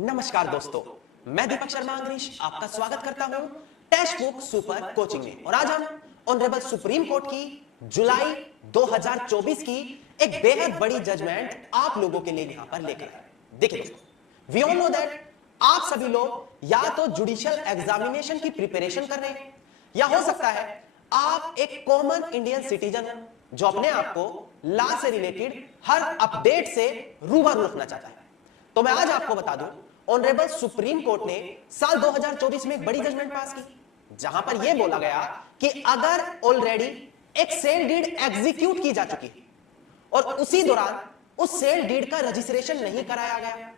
नमस्कार दोस्तों, मैं दीपक शर्मा अंग्रेज आपका स्वागत करता हूं टेक्स्ट बुक सुपर कोचिंग में। और आज हम ऑनरेबल सुप्रीम कोर्ट की जुलाई 2024 की एक बेहद बड़ी जजमेंट आप लोगों के लिए यहां पर लेकर आए। देखिए दोस्तों, वी ऑल नो दैट आप सभी लोग या तो जुडिशियल एग्जामिनेशन की प्रिपरेशन कर रहे हैं या हो सकता है आप एक कॉमन इंडियन सिटीजन हो जो अपने आप को लॉ से रिलेटेड हर अपडेट से रूबरू रखना चाहता है। तो मैं आज आपको बता दूं, ऑनरेबल सुप्रीम कोर्ट ने साल 2024 में एक बड़ी जजमेंट पास की जहां पर यह बोला गया कि अगर ऑलरेडी एक सेल डीड एग्जीक्यूट की जा चुकी है और उसी दौरान उस सेल डीड का रजिस्ट्रेशन नहीं कराया गया,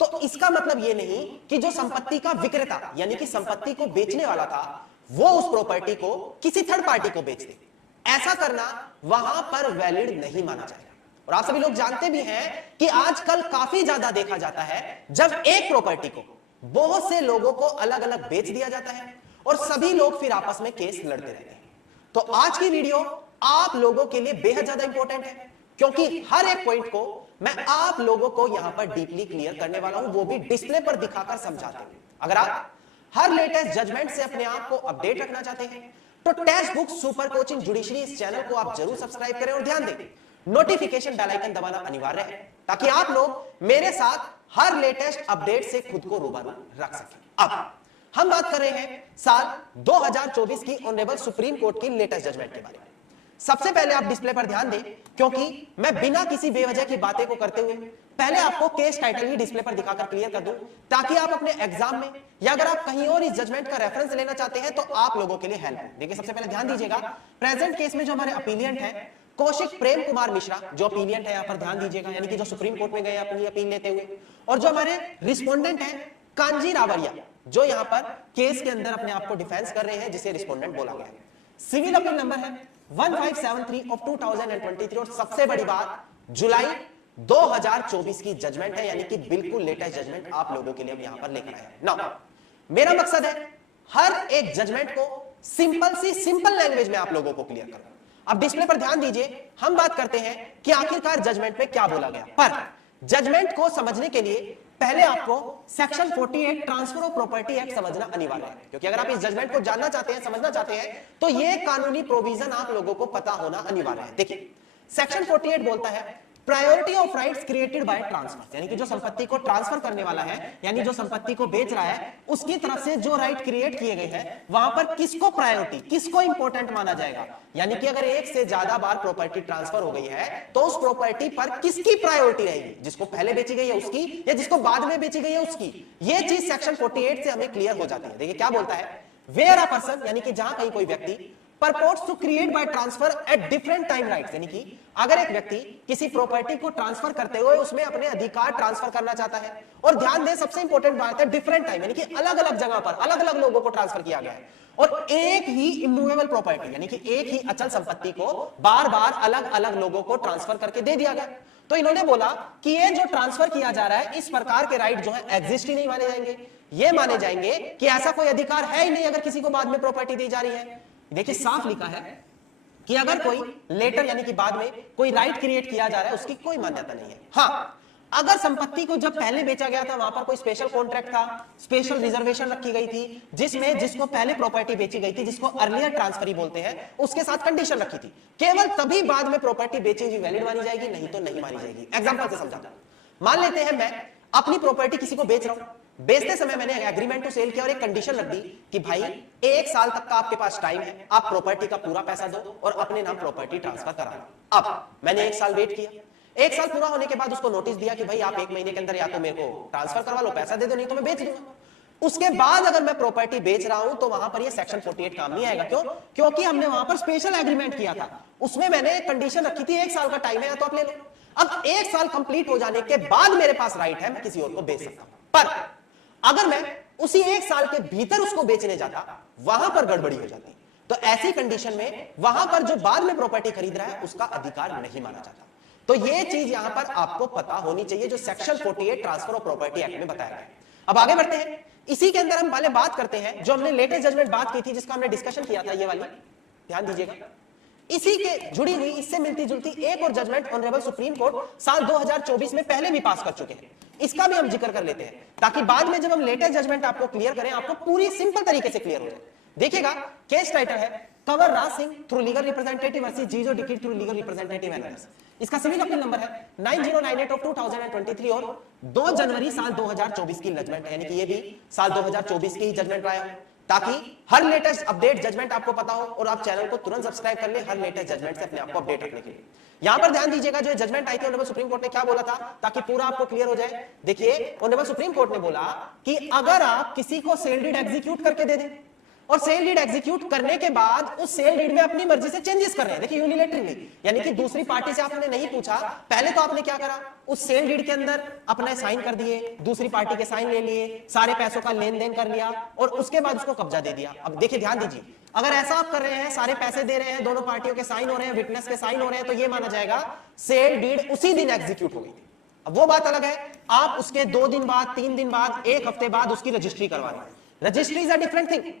तो इसका मतलब यह नहीं कि जो संपत्ति का विक्रेता यानी कि संपत्ति को बेचने वाला था वो उस प्रॉपर्टी को किसी थर्ड पार्टी को बेच दे। ऐसा करना वहां पर वैलिड नहीं माना जाएगा। और आप सभी लोग जानते भी हैं कि आजकल काफी ज्यादा देखा जाता है जब एक प्रॉपर्टी को बहुत से लोगों को अलग अलग बेच दिया जाता है और सभी लोग फिर आपस में केस लड़ते रहते हैं। तो आज की वीडियो आप लोगों के लिए बेहद ज्यादा इंपॉर्टेंट है क्योंकि हर एक पॉइंट को मैं आप लोगों को यहां पर डीपली क्लियर करने वाला हूं, वो भी डिस्प्ले पर दिखाकर समझाते हुए। अगर आप हर लेटेस्ट जजमेंट से अपने आप को अपडेट रखना चाहते हैं तो text book super coaching judiciary इस चैनल को आप जरूर सब्सक्राइब करें और ध्यान दें नोटिफिकेशन बेल आइकन दबाना अनिवार्य है ताकि आप लोग मेरे साथ हर लेटेस्ट अपडेट से खुद को रूबरू रख सकें। अब हम बात कर रहे हैं साल 2024 की ऑनरेबल सुप्रीम कोर्ट की लेटेस्ट जजमेंट के बारे में। सबसे पहले आप डिस्प्ले पर ध्यान दें क्योंकि मैं बिना किसी बेवजह की बातें को करते हुए पहले आपको केस टाइटल ही डिस्प्ले पर दिखाकर क्लियर कर दूं ताकि आप अपने एग्जाम में या अगर आप कहीं और इस जजमेंट का रेफरेंस लेना चाहते हैं तो आप लोगों के लिए हेल्प है। देखिए, सबसे पहले ध्यान दीजिएगा, प्रेजेंट केस में जो हमारे अपीलियंट है कौशिक प्रेम कुमार मिश्रा जो अपीलियंट है, यहां पर ध्यान दीजिएगा, यानी कि जो सुप्रीम कोर्ट में गए अपनी अपील लेते हुए, और जो हमारे रिस्पोंडेंट है कांजी रावरिया जो यहां पर केस के अंदर अपने आप को डिफेंस कर रहे हैं जिसे रिस्पोंडेंट बोला गया है। सिविल अपील नंबर है 1573 ऑफ 2023 और सबसे बड़ी बात जुलाई 2024 की जजमेंट है, यानी कि बिल्कुल लेटेस्ट जजमेंट आप लोगों के लिए यहां पर लेकर आए हैं। नाउ मेरा मकसद है हर एक जजमेंट को सिंपल लैंग्वेज में आप लोगों को क्लियर करना। अब डिस्प्ले पर ध्यान दीजिए, हम बात करते हैं कि आखिरकार जजमेंट में क्या बोला गया। पर जजमेंट को समझने के लिए पहले आपको section 48 transfer of property act समझना अनिवार्य है क्योंकि अगर आप इस जजमेंट को जानना चाहते हैं, समझना चाहते हैं तो यह कानूनी प्रोविजन आप लोगों को पता होना अनिवार्य है। देखिए, सेक्शन 48 बोलता है priority of rights created by transfer, यानी कि जो संपत्ति को ट्रांसफर करने वाला है यानी जो संपत्ति को बेच रहा है उसकी तरफ से जो राइट क्रिएट किए गए हैं वहां पर किसको प्रायोरिटी, किसको इंपॉर्टेंट माना जाएगा। यानी कि अगर एक से ज्यादा बार प्रॉपर्टी ट्रांसफर हो गई है तो उस प्रॉपर्टी पर किसकी प्रायोरिटी रहेगी, जिसको पहले बेची गई है उसकी या जिसको बाद में बेची गई है उसकी। ये चीज सेक्शन 48 से हमें क्लियर हो जाती है। देखिए क्या बोलता है, वेयर अ पर्सन यानी कि जहां कहीं कोई व्यक्ति purports to create by transfer at different time rights, यानी कि अगर एक व्यक्ति किसी प्रॉपर्टी को ट्रांसफर करते हुए उसमें अपने अधिकार ट्रांसफर करना चाहता है, और ध्यान दें सबसे इंपॉर्टेंट बात है डिफरेंट टाइम, यानी कि अलग अलग जगह पर अलग अलग लोगों को ट्रांसफर किया गया है, और एक ही इमूवेबल प्रॉपर्टी यानी कि एक ही अचल संपत्ति को बार बार अलग अलग लोगों को ट्रांसफर करके दे दिया गया। तो इन्होंने बोला कि ये जो ट्रांसफर किया जा रहा है इस प्रकार के राइट जो है एग्जिस्ट ही नहीं माने जाएंगे। ये माने जाएंगे कि ऐसा कोई अधिकार है ही नहीं अगर किसी को बाद में प्रॉपर्टी दी जा रही है। देखिए साफ लिखा है कि अगर कोई लेटर यानी कि बाद में कोई राइट क्रिएट किया जा रहा है उसकी कोई मान्यता नहीं है। हाँ, अगर संपत्ति को जब पहले बेचा गया था वहां पर कोई स्पेशल कॉन्ट्रैक्ट था, स्पेशल रिजर्वेशन रखी गई थी जिसमें जिसको पहले प्रॉपर्टी बेची गई थी जिसको अर्लियर ट्रांसफरी बोलते हैं उसके साथ कंडीशन रखी थी, केवल तभी बाद में प्रॉपर्टी बेची हुई वैलिड मानी जाएगी, नहीं तो नहीं मानी जाएगी। एग्जांपल से समझाता हूं, मान लेते हैं मैं अपनी प्रॉपर्टी किसी को बेच रहा हूं, बेचते समय मैंने एग्रीमेंट टू सेल किया और एक कंडीशन रख दी कि भाई 1 साल तक का आपके पास टाइम है, आप प्रॉपर्टी का पूरा पैसा दो और अपने नाम प्रॉपर्टी ट्रांसफर करा लो। अब मैंने 1 साल वेट किया, 1 साल पूरा होने के बाद उसको नोटिस दिया कि भाई आप 1 महीने के अंदर या तो मेरे को ट्रांसफर करवा लो, पैसा दे दो, नहीं तो मैं बेच दूंगा। उसके बाद अगर मैं प्रॉपर्टी बेच रहा हूं तो वहां पर ये सेक्शन 48 काम नहीं आएगा। क्यों? क्योंकि हमने वहां पर स्पेशल एग्रीमेंट किया था, उसमें मैंने एक कंडीशन रखी थी 1 साल का टाइम है या तो आप ले लो। अब 1 साल कंप्लीट हो जाने के बाद मेरे पास राइट है मैं किसी और को बेच सकता हूं, पर अगर मैं उसी 1 साल के भीतर उसको बेचने जाता वहां पर गड़बड़ी हो जाती। तो ऐसी कंडीशन में वहां पर जो बाद में प्रॉपर्टी खरीद रहा है उसका अधिकार नहीं माना जाता। तो ये चीज यहां पर आपको पता होनी चाहिए जो section 48 transfer of property act में बताया गया है। अब आगे बढ़ते हैं, इसी के अंदर हम पहले बात करते हैं जो हमने लेटेस्ट जजमेंट बात की थी जिसका हमने डिस्कशन किया था, ये वाली ध्यान दीजिएगा। इसी के जुड़ी हुई, इससे मिलती जुलती एक और जजमेंट ऑनरेबल सुप्रीम कोर्ट साल 2024 में पहले भी पास कर चुके हैं, इसका भी हम जिक्र कर लेते हैं ताकि बाद में जब हम लेटेस्ट जजमेंट आपको क्लियर करें, आपको पूरी सिंपल तरीके से क्लियर हो जाए। देखिएगा, केस टाइटल है Kanwar Raj Singh through legal representative versus जीजो डिकीट थ्रू लीगल रिप्रेजेंटेटिव एनआरएस। इसका सिविल अपील नंबर है 9098 ऑफ 2023 और 2 जनवरी साल 2024 की जजमेंट, यानी कि ये भी साल 2024 की ही जजमेंट आया है, ताकि हर लेटेस्ट अपडेट जजमेंट आपको पता हो और आप चैनल को तुरंत सब्सक्राइब कर ले हर लेटेस्ट जजमेंट से अपने आप को अपडेट रखने के लिए। यहां पर ध्यान दीजिएगा, जो जजमेंट आई थी ऑनरेबल सुप्रीम कोर्ट ने क्या बोला था, ताकि पूरा आपको क्लियर हो जाए। देखिए, ऑनरेबल सुप्रीम कोर्ट ने बोला कि अगर आप किसी को सेल डीड एग्जीक्यूट करके दे दें और सेल डीड एग्जीक्यूट करने के बाद उस सेल डीड में अपनी मर्जी से चेंजेस कर रहे हैं, देखिए यूनिलैटरली, यानी कि दूसरी पार्टी से आपने नहीं पूछा, पहले तो आपने क्या करा, उस सेल डीड के अंदर अपने साइन कर दिए, दूसरी पार्टी के साइन ले लिए, सारे पैसों का लेन देन कर लिया और उसके बाद उसको कब्जा दे दिया। अब देखिए, ध्यान दीजिए, अगर ऐसा आप कर रहे हैं, सारे पैसे दे रहे हैं, दोनों पार्टियों के साइन हो रहे हैं, विटनेस के साइन हो रहे हैं, तो ये माना जाएगा सेल डीड उसी दिन एग्जीक्यूट हो गई थी। अब वो बात अलग है, आप उसके 2 दिन बाद, 3 दिन बाद, 1 हफ्ते बाद उसकी रजिस्ट्री करवा रहे हैं। Registry is a different thing,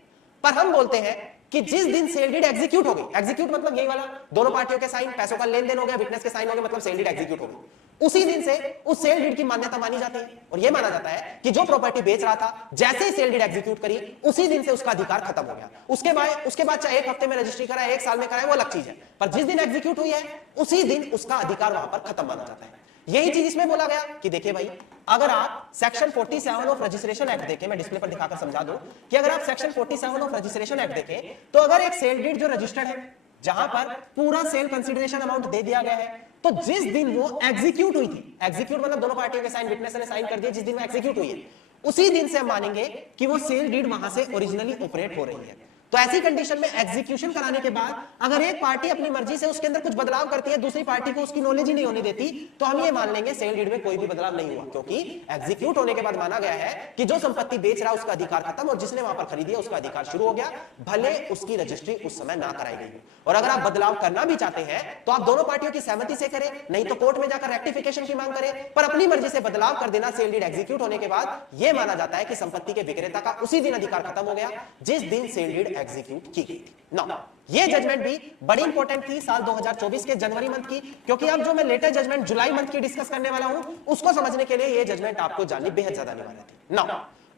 पर हम बोलते हैं कि जिस दिन सेल डीड एग्जीक्यूट हो गई, एग्जीक्यूट मतलब यही वाला, दोनों पार्टियों के साइन, पैसों का लेन देन हो गया, विटनेस के साइन हो गए, मतलब सेल डीड एग्जीक्यूट हो गई, उसी दिन से उस सेल डीड की मान्यता मानी जाती है और यह माना जाता है कि जो प्रॉपर्टी बेच रहा था, जैसे ही सेल डीड एग्जीक्यूट करी, उसी दिन से उसका अधिकार खत्म हो गया। उसके बाद चाहे 1 हफ्ते में रजिस्ट्री कराए, 1 साल में कराए, वो अलग चीज है, पर जिस दिन एग्जीक्यूट हुई है उसी दिन उसका अधिकार वहां पर खत्म माना जाता है। यही चीज इसमें बोला गया कि देखिए भाई, अगर आप सेक्शन 47 ऑफ रजिस्ट्रेशन एक्ट देखें, मैं डिस्प्ले पर दिखाकर समझा दूं कि अगर आप सेक्शन 47 ऑफ रजिस्ट्रेशन एक्ट देखें, तो अगर एक सेल डीड जो रजिस्टर्ड है, जहां पर पूरा सेल कंसीडरेशन अमाउंट दे दिया गया है, तो जिस दिन वो एग्जीक्यूट हुई थी, एग्जीक्यूट मतलब दोनों पार्टियों के साइन, विटनेस ने साइन कर दिए, जिस दिन वो एग्जीक्यूट हुई है, उसी दिन से हम मानेंगे कि वो सेल डीड वहां से ओरिजिनली ऑपरेट हो रही है। तो ऐसी कंडीशन में एग्जीक्यूशन कराने के बाद अगर एक पार्टी अपनी मर्जी से उसके अंदर कुछ बदलाव करती है, दूसरी पार्टी को उसकी नॉलेज ही नहीं होने देती, तो हम ये मान लेंगे सेल डीड में कोई भी बदलाव नहीं हुआ, क्योंकि एग्जीक्यूट होने के बाद माना गया है कि जो संपत्ति बेच रहा है उसका अधिकार खत्म और जिसने वहां पर खरीदी है उसका अधिकार शुरू हो गया, भले उसकी रजिस्ट्री उस समय ना कराई गई। और अगर आप बदलाव करना भी चाहते हैं तो आप दोनों पार्टियों की सहमति से करें, नहीं तो कोर्ट में जाकर रेक्टिफिकेशन की मांग करें, पर अपनी मर्जी से बदलाव कर देना सेल डीड एग्जीक्यूट होने के बाद यह माना जाता है कि संपत्ति के विक्रेता का उसी दिन अधिकार खत्म हो गया जिस दिन सेल डीड एग्जीक्यूट की गई। ना, ये जजमेंट भी बड़ी इंपॉर्टेंट थी साल 2024 के जनवरी मंथ की, क्योंकि अब जो मैं लेटेस्ट जजमेंट जुलाई मंथ की डिस्कस करने वाला हूं, उसको समझने के लिए ये जजमेंट आपको जाननी बेहद ज्यादा अनिवार्य थी। ना,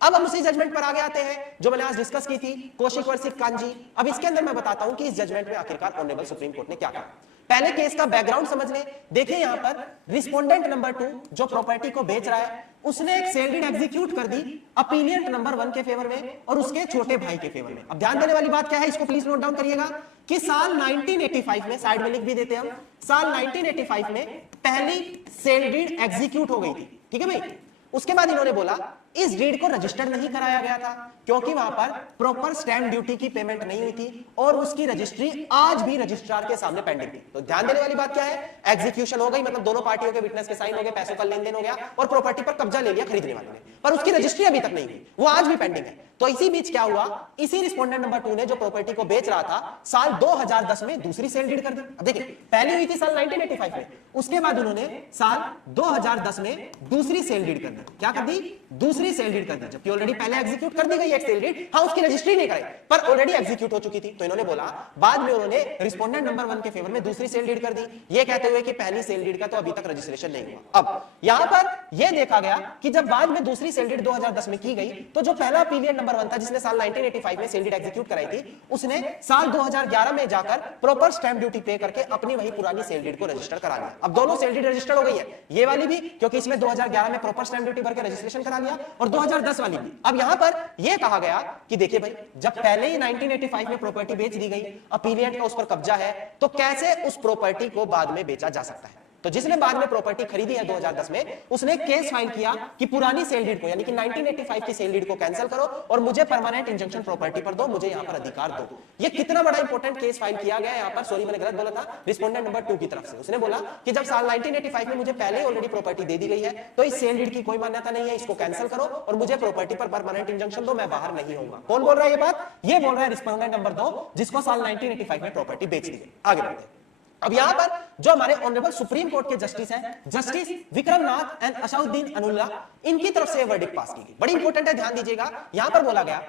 अब हम उसी जजमेंट पर आगे आते हैं जो मैंने आज डिस्कस की थी, कौशिक वर्सेस कांजी। अब इसके अंदर मैं बताता हूं कि इस जजमेंट में आखिरकार ऑनरेबल सुप्रीम कोर्ट ने क्या कहा। पहले केस का बैकग्राउंड समझ ले। देखिए यहां पर रिस्पोंडेंट नंबर 2 जो प्रॉपर्टी को बेच रहा है, उसने एक सेल डीड एग्जीक्यूट कर दी अपीलिएंट नंबर 1 के फेवर में और उसके छोटे भाई के फेवर में। अब ध्यान देने वाली बात क्या है, इसको प्लीज नोट डाउन करिएगा कि साल 1985 में, साइड में लिख भी देते हैं हम, साल 1985 में पहली सेल डीड एग्जीक्यूट हो गई थी, ठीक है भाई। उसके बाद इन्होंने बोला इस डीड को रजिस्टर नहीं कराया गया था क्योंकि वहां पर प्रॉपर स्टैंप ड्यूटी की पेमेंट नहीं हुई थी और उसकी रजिस्ट्री आज भी रजिस्ट्रार के सामने पेंडिंग थी। तो ध्यान देने वाली बात क्या है, एग्जीक्यूशन हो गई मतलब दोनों पार्टियों के विटनेस के साइन हो गए, पैसों का लेन देन हो गया और प्रॉपर्टी पर कब्जा ले लिया खरीदने वाले ने, पर उसकी रजिस्ट्री अभी तक नहीं हुई, वो आज भी पेंडिंग है। तो इसी बीच क्या हुआ, इसी रिस्पोंडेंट नंबर 2 ने जो प्रॉपर्टी को बेच रहा था साल 2010 में दूसरी सेल डीड कर दी। अब देखिए पहली हुई थी साल 1985 में, उसके बाद उन्होंने साल 2010 में दूसरी सेल डीड कर दी। क्या कर दी, दूसरी सेल डीड कर दी, जबकि ऑलरेडी पहले एग्जीक्यूट कर दी गई एक सेल डीड, हाँ उसकी रजिस्ट्री नहीं कराई पर ऑलरेडी एग्जीक्यूट हो चुकी थी। तो इन्होंने बोला, बाद में उन्होंने रिस्पोंडेंट नंबर 1 के फेवर में दूसरी सेल डीड कर दी, ये कहते हुए कि पहली सेल डीड का तो अभी तक रजिस्ट्रेशन नहीं हुआ। अब यहां पर यह देखा गया कि जब बाद में दूसरी सेल डीड 2010 में की गई तो जो पहला अपीलिएंट नंबर 1 था जिसने साल 1985 में सेल डीड एग्जीक्यूट कराई थी, उसने साल 2011 में जाकर प्रॉपर स्टैंप ड्यूटी पे करके अपनी वही पुरानी सेल डीड को रजिस्टर करा लिया। अब दोनों सेल डीड रजिस्टर्ड हो गई है, ये वाली भी क्योंकि इसमें 2011 में प्रॉपर स्टैंप ड्यूटी भर के रजिस्ट्रेशन करा लिया और 2010 वाली भी। अब यहां पर यह कहा गया कि देखिए भाई, जब पहले ही 1985 में प्रॉपर्टी बेच दी गई, अपीलिएंट का उस पर कब्जा है, तो कैसे उस प्रॉपर्टी को बाद में बेचा जा सकता है। तो जिसने बाद में प्रॉपर्टी खरीदी है 2010 में, उसने केस फाइल किया कि पुरानी सेल डीड को यानी कि 1985 की सेल डीड को कैंसिल करो और मुझे परमानेंट इंजंक्शन प्रॉपर्टी पर दो, मुझे यहां पर अधिकार दो। ये कितना बड़ा इंपॉर्टेंट केस फाइल किया गया है यहां पर, सॉरी मैंने गलत बोला था, रिस्पोंडेंट नंबर 2 की तरफ से। उसने बोला कि जब साल 1985 में मुझे पहले ऑलरेडी प्रॉपर्टी दे दी गई है तो इस सेल डीड की कोई मान्यता नहीं है, इसको कैंसिल करो और मुझे प्रॉपर्टी पर परमानेंट इंजंक्शन दो, मैं बाहर नहीं होऊंगा। कौन बोल रहा है ये बात, ये बोल रहा है रिस्पोंडेंट नंबर 2 जिसको साल 1985 में प्रॉपर्टी बेच दी गई। आगे बढ़ते हैं। अब यहां पर जो हमारे ऑनरेबल सुप्रीम कोर्ट के जस्टिस हैं, जस्टिस विक्रमनाथ एंड असाउद्दीन अनुल्लाह, इनकी तरफ से वर्डिक्ट पास की गई। बड़ी इंपॉर्टेंट है, ध्यान दीजिएगा। यहां पर बोला गया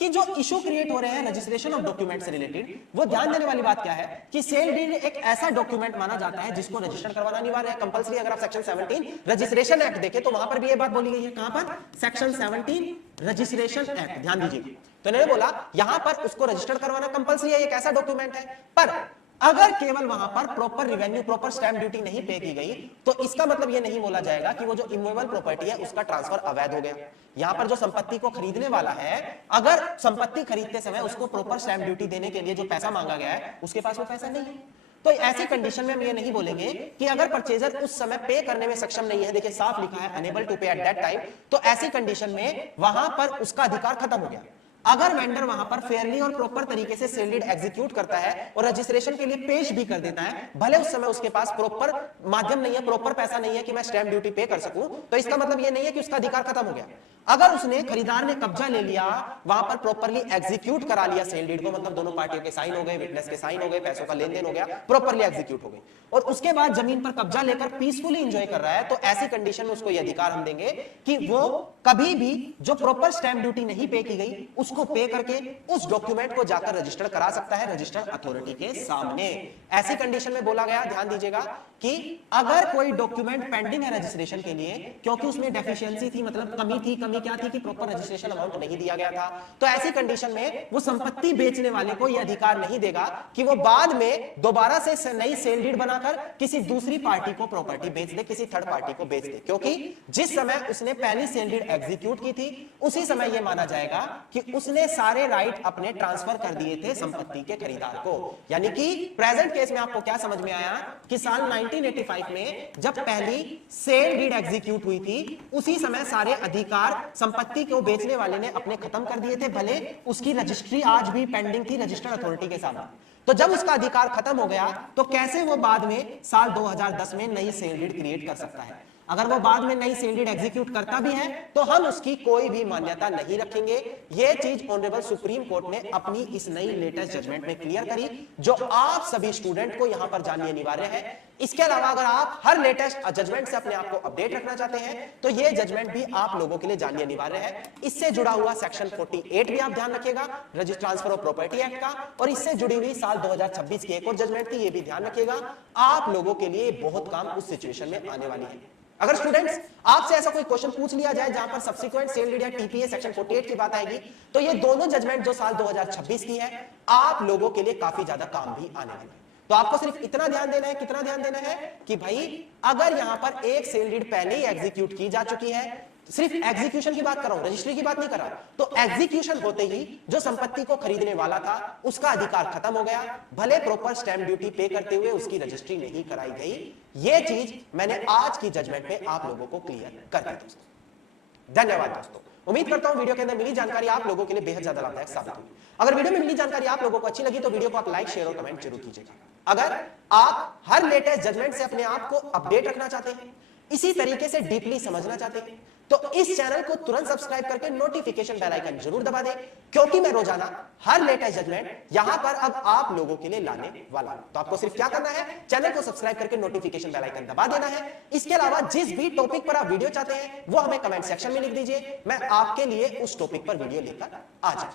कि जो इशू क्रिएट हो रहे हैं रजिस्ट्रेशन ऑफ डॉक्यूमेंट से रिलेटेड, वो ध्यान देने वाली बात क्या है कि सेल डीड एक ऐसा डॉक्यूमेंट माना जाता है जिसको रजिस्टर करवाना अनिवार्य है, कंपलसरी। अगर आप सेक्शन 17 रजिस्ट्रेशन एक्ट देखें तो वहां पर भी ये बात बोली गई है। कहां पर? सेक्शन 17 रजिस्ट्रेशन एक्ट, ध्यान दीजिए। तो इन्होंने बोला यहां पर उसको रजिस्टर करवाना कंपलसरी है, एक ऐसा डॉक्यूमेंट है। पर अगर केवल वहां पर proper revenue, proper stamp duty नहीं पे की गई तो इसका मतलब यह नहीं बोला जाएगा कि वो जो इमूवेबल प्रॉपर्टी है उसका ट्रांसफर अवैध हो गया। यहां पर जो संपत्ति को खरीदने वाला है, अगर संपत्ति खरीदते समय उसको प्रॉपर स्टैंप ड्यूटी देने के लिए जो पैसा मांगा गया है उसके पास वो पैसा नहीं है, तो ऐसी कंडीशन में हम ये नहीं बोलेंगे कि अगर परचेजर उस समय पे करने में सक्षम नहीं है, देखिए साफ लिखा है अनेबल टू पे एट दैट टाइम, तो ऐसी कंडीशन में वहां पर उसका अधिकार खत्म हो गया। अगर वेंडर वहां पर फेयरली और प्रॉपर तरीके से सेल डीड एग्जीक्यूट करता है और रजिस्ट्रेशन के लिए पेश भी कर देता है, भले उस समय उसके पास प्रॉपर माध्यम नहीं है, प्रॉपर पैसा नहीं है कि मैं स्टैंप ड्यूटी पे कर सकूं, तो इसका मतलब यह नहीं है कि उसका अधिकार खत्म हो गया। अगर उसने, खरीदार ने कब्जा ले लिया, वहां पर प्रॉपरली एग्जीक्यूट करा लिया सेल डीड को, मतलब दोनों पार्टियों के साइन हो गए, विटनेस के साइन हो गए, पैसों का लेन देन हो गया, प्रॉपरली एग्जीक्यूट हो गई, और उसके बाद जमीन पर कब्जा लेकर पीसफुली एंजॉय कर रहा है, तो ऐसी कंडीशन में उसको यह अधिकार हम देंगे कि वो कभी भी जो प्रॉपर स्टैंप ड्यूटी नहीं पे की गई उसको पे करके उस डॉक्यूमेंट को जाकर रजिस्टर करा सकता है रजिस्टर अथॉरिटी के सामने। ऐसी कंडीशन में बोला गया, ध्यान दीजिएगा, कि अगर कोई डॉक्यूमेंट पेंडिंग है रजिस्ट्रेशन के लिए क्योंकि उसमें डेफिशिएंसी थी, मतलब कमी थी, कमी क्या थी कि प्रॉपर रजिस्ट्रेशन अमाउंट नहीं दिया गया था, तो ऐसी कंडीशन में वो संपत्ति बेचने वाले को यह अधिकार नहीं देगा कि वो बाद में दोबारा से नई सेल डीड बनाकर किसी दूसरी पार्टी को प्रॉपर्टी बेच दे, किसी थर्ड पार्टी को बेच दे, क्योंकि जिस समय उसने पहली सेल डीड एग्जीक्यूट की थी उसी समय यह माना जाएगा कि उसने सारे राइट अपने ट्रांसफर कर दिए थे संपत्ति के खरीदार को। यानी कि प्रेजेंट केस में आपको क्या समझ में आया कि साल 1985 में जब पहली सेल डीड एग्जीक्यूट हुई थी उसी समय सारे अधिकार संपत्ति को बेचने वाले ने अपने खत्म कर दिए थे, भले उसकी रजिस्ट्री आज भी पेंडिंग थी रजिस्टर अथॉरिटी के सामने। तो जब उसका अधिकार खत्म हो गया तो कैसे वो बाद में साल 2010 में नई सेल डीड क्रिएट कर सकता है? अगर वो बाद में नई सेल डीड एग्जीक्यूट करता भी है तो हम उसकी कोई भी मान्यता नहीं रखेंगे। ये चीज ऑनरेबल सुप्रीम कोर्ट ने अपनी इस नई लेटेस्ट जजमेंट में क्लियर करी, जो आप सभी स्टूडेंट को यहां पर जाननी अनिवार्य है। इसके अलावा अगर आप हर लेटेस्ट जजमेंट से अपने आप को अपडेट रखना चाहते हैं तो ये जजमेंट भी आप लोगों के लिए जाननी अनिवार्य है। इससे जुड़ा हुआ सेक्शन 48 भी आप ध्यान रखिएगा, register transfer of property act का, और इससे जुड़ी हुई साल 2026 की एक और जजमेंट थी, ये भी ध्यान रखिएगा। आप लोगों के लिए बहुत काम उस सिचुएशन में आने वाली है। अगर स्टूडेंट्स आपसे ऐसा कोई क्वेश्चन पूछ लिया जाए जहां पर सब्सिक्वेंट सेल डीड या टीपीए सेक्शन 48 की बात आएगी, तो ये दोनों जजमेंट जो साल 2026 की है आप लोगों के लिए काफी ज्यादा काम भी आने वाला है। तो आपको सिर्फ इतना ध्यान देना है, कितना ध्यान देना है कि भाई अगर यहां पर एक सेल डीड पहले ही एग्जीक्यूट की जा चुकी है, सिर्फ एग्जीक्यूशन की बात कर रहा हूं, रजिस्ट्री की बात नहीं कर रहा, तो एग्जीक्यूशन होते ही जो संपत्ति को खरीदने वाला था उसका अधिकार खत्म हो गया, भले प्रॉपर स्टैंप ड्यूटी पे करते हुए उसकी रजिस्ट्री नहीं कराई गई। ये चीज मैंने आज की जजमेंट में आप लोगों को क्लियर कर दी दोस्तों। धन्यवाद दोस्तों, उम्मीद करता हूं वीडियो के अंदर मिली जानकारी आप लोगों के लिए बेहद ज्यादा लाभदायक साबित हुई। अगर वीडियो में मिली जानकारी आप लोगों को अच्छी लगी तो वीडियो को आप लाइक, शेयर और कमेंट जरूर कीजिएगा। अगर आप हर लेटेस्ट जजमेंट से अपने आप को अपडेट रखना चाहते हैं, इसी तरीके से डीपली समझना चाहते हैं, तो इस चैनल को तुरंत सब्सक्राइब करके नोटिफिकेशन बेल आइकन जरूर दबा दें, क्योंकि मैं रोजाना हर लेटेस्ट जजमेंट यहां पर अब आप लोगों के लिए लाने वाला हूं। तो आपको सिर्फ क्या करना है, चैनल को सब्सक्राइब करके नोटिफिकेशन बेल आइकन दबा देना है। इसके अलावा जिस भी टॉपिक पर आप वीडियो चाहते हैं वो हमें कमेंट सेक्शन में लिख दीजिए, मैं आपके लिए उस टॉपिक पर वीडियो लेकर आ जाऊंगा।